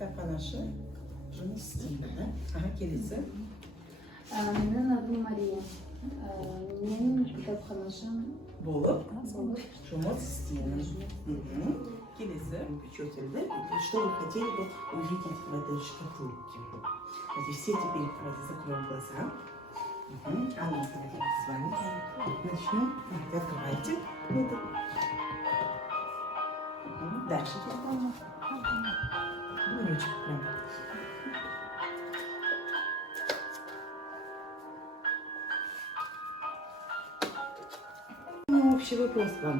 kitapxonachi Stila, да? Ага, келесі. Менің атым Мария. Менің кітапханашым Болып жұмыс істеймін. Келесі. Печатали, да? Что вы хотели бы увидеть в этой шкатулке? Давайте все теперь закроем глаза. А ну, давайте с вами начнем. Открывайте. Дальше. Ручку прям. Общий вопрос вам.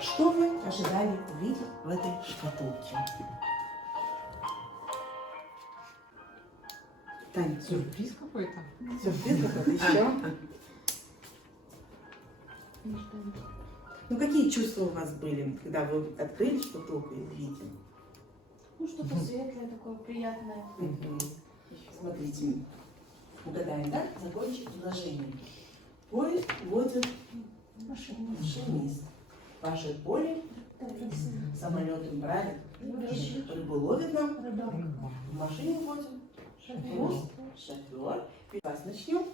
Что вы ожидали увидеть в этой шкатулке? Таня, Сюрприз какой-то. сюрприз какой-то еще? Ну, какие чувства у вас были, когда вы открыли шкатулку и увидели? Ну, что-то светлое такое, приятное. Смотрите, угадаем, да? Закончить предложение. Поезд водит машинист. Ваше поле самолетом брали. Рыбу ловит нам. В машине водим. Шофер. Сейчас начнем.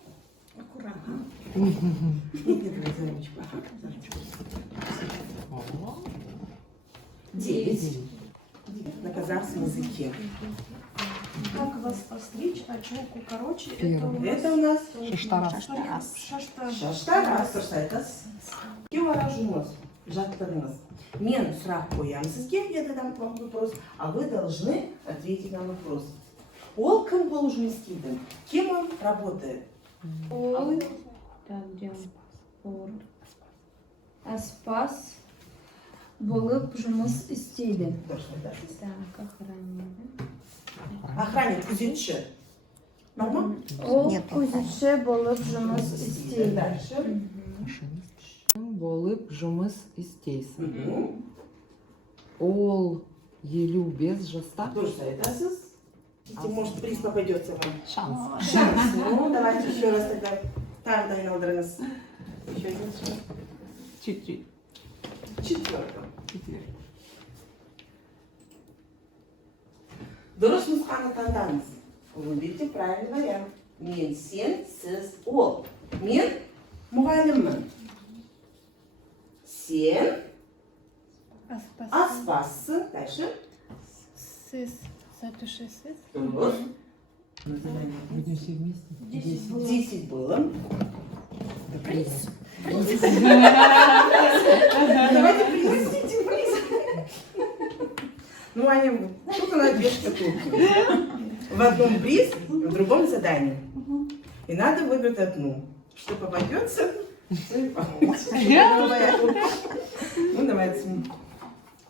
Аккуратно. Нет, за ручку. Ага. 9. На казахском языке. Как вас постричь, а челку короче? Это у нас Шаштарас. Шаштарас. Кеваражумас. Жаттарымыз. Мен сұрақ қоямын сізге, я задам вам вопрос, а вы должны ответить на вопрос. Ол кім болып жұмыс істейді? Кем он работает? Ол. Так, где он? Аспас болып жұмыс істейді. Так, охранник. Охранник, күзетші. Нормально? Ол күзетші болып жұмыс істейді. Дальше. Болып жұмыс істейсің. Ол елу без жаста. Дұрыс айтасыз. Может, приз попадется вам. Шанс. Шанс. Ну, давайте еще раз тогда. Тағы айналдырыңыз. Еще один шанс. Чуть-чуть. Четвертый. Дұрыс нұсқаны таңдаңыз. Выберите правильный вариант. Мен, сен, сіз, ол. Мен мұғаліммін. Сен аспазсың. Дальше. Сіз. Сатуши сіз. Дұрыс. Будем все вместе. 10 было. Приз. Давайте принесите приз. Ну, они что-то на две шкатулки. В одном приз, в другом задание. И надо выбрать одну. Что попадется, то и получится. Ну, давайте.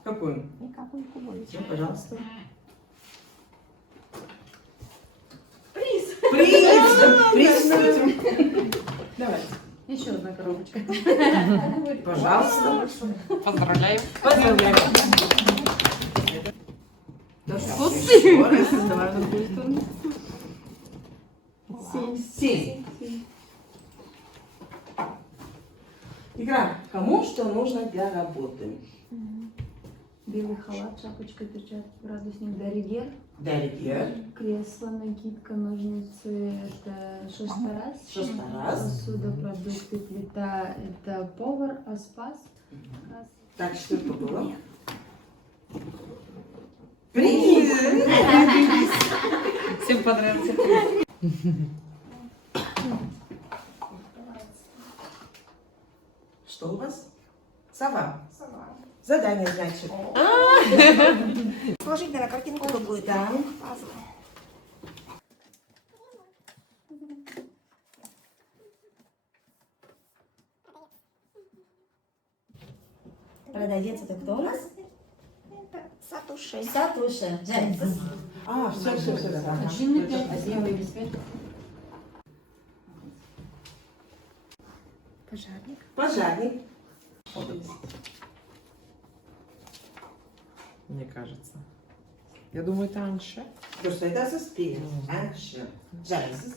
Какую? Все, пожалуйста. Приз! Приз! Давайте. Еще одна коробочка. Пожалуйста. Поздравляю. Поздравляю. Еще раз. Давай в другую сторону. 7. Игра. Кому что нужно для работы? Белый халат, шапочка, перчатки, градусник, деревья. Деревья. Кресло, накидка, ножницы, это шаштарас. Шаштарас. Посуда, продукты, плита, это повар, аспас. Так, что это было? Приз! Всем подряд. Что у вас? Сова. Задание, значит. Сложить, наверное, картинку какую-то. Да. Продавец это кто у нас? Это Сатуши. Сатуша. Жаль. А, все. Длинный 5, а левый без 5. Пожарник. Пожарник. Мне кажется. Я думаю, это Анша. Что это за спирт? Анша. Жарис.